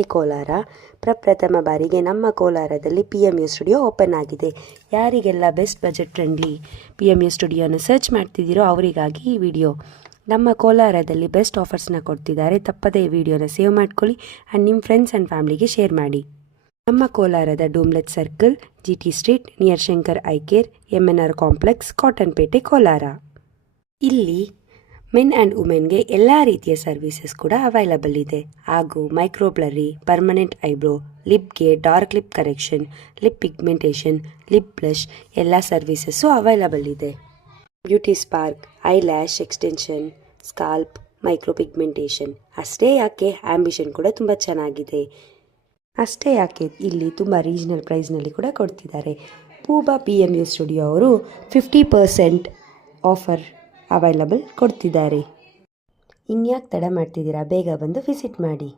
High Kolar. ಪ್ರಪ್ರಥಮ ಬಾರಿಗೆ ನಮ್ಮ ಕೋಲಾರದಲ್ಲಿ PMU ಸ್ಟುಡಿಯೋ ಓಪನ್ ಆಗಿದೆ. ಯಾರಿಗೆಲ್ಲ ಬೆಸ್ಟ್ ಬಜೆಟ್ ಫ್ರೆಂಡ್ಲಿ PMU ಸ್ಟುಡಿಯೋನ ಸರ್ಚ್ ಮಾಡ್ತಿದ್ದೀರೋ ಅವರಿಗಾಗಿ ಈ ವಿಡಿಯೋ. ನಮ್ಮ ಕೋಲಾರದಲ್ಲಿ ಬೆಸ್ಟ್ ಆಫರ್ಸ್ನ ಕೊಡ್ತಿದ್ದಾರೆ. ತಪ್ಪದೇ ಈ ವಿಡಿಯೋನ ಸೇವ್ ಮಾಡ್ಕೊಳ್ಳಿ ಆ್ಯಂಡ್ ನಿಮ್ಮ ಫ್ರೆಂಡ್ಸ್ ಆ್ಯಂಡ್ ಫ್ಯಾಮಿಲಿಗೆ ಶೇರ್ ಮಾಡಿ. ನಮ್ಮ ಕೋಲಾರದ Doomlight circle, GT street, near Shankar eyecare, MNR complex, Cottonpete, Kolar. ಇಲ್ಲಿ ಮೆನ್ ಆ್ಯಂಡ್ ವುಮೆನ್ಗೆ ಎಲ್ಲ ರೀತಿಯ ಸರ್ವಿಸಸ್ ಕೂಡ ಅವೈಲಬಲ್ ಇದೆ. ಹಾಗೂ ಮೈಕ್ರೋ ಬ್ಲರಿ, ಪರ್ಮನೆಂಟ್ ಐಬ್ರೋ, ಲಿಪ್ಗೆ dark lip correction, lip pigmentation, lip blush ಎಲ್ಲ ಸರ್ವಿಸಸ್ಸು ಅವೈಲಬಲ್ ಇದೆ. Beauty spark, eye lash extension, scalp, micro pigmentation. ಅಷ್ಟೇ ಯಾಕೆ, ಆಂಬಿಷನ್ ಕೂಡ ತುಂಬ ಚೆನ್ನಾಗಿದೆ. ಅಷ್ಟೇ ಯಾಕೆ, ಇಲ್ಲಿ ತುಂಬ ರೀಜ್ನಲ್ ಪ್ರೈಸ್ನಲ್ಲಿ ಕೂಡ ಕೊಡ್ತಿದ್ದಾರೆ. ಪೂಬಾ PMU ಸ್ಟುಡಿಯೋ ಅವರು 50% ಆಫರ್ ಅವೈಲಬಲ್ ಕೊಡ್ತಿದ್ದಾರೆ. ಇನ್ಯಾಕೆ ತಡ ಮಾಡ್ತಿದ್ದೀರಾ, ಬೇಗ ಬಂದು ವಿಸಿಟ್ ಮಾಡಿ.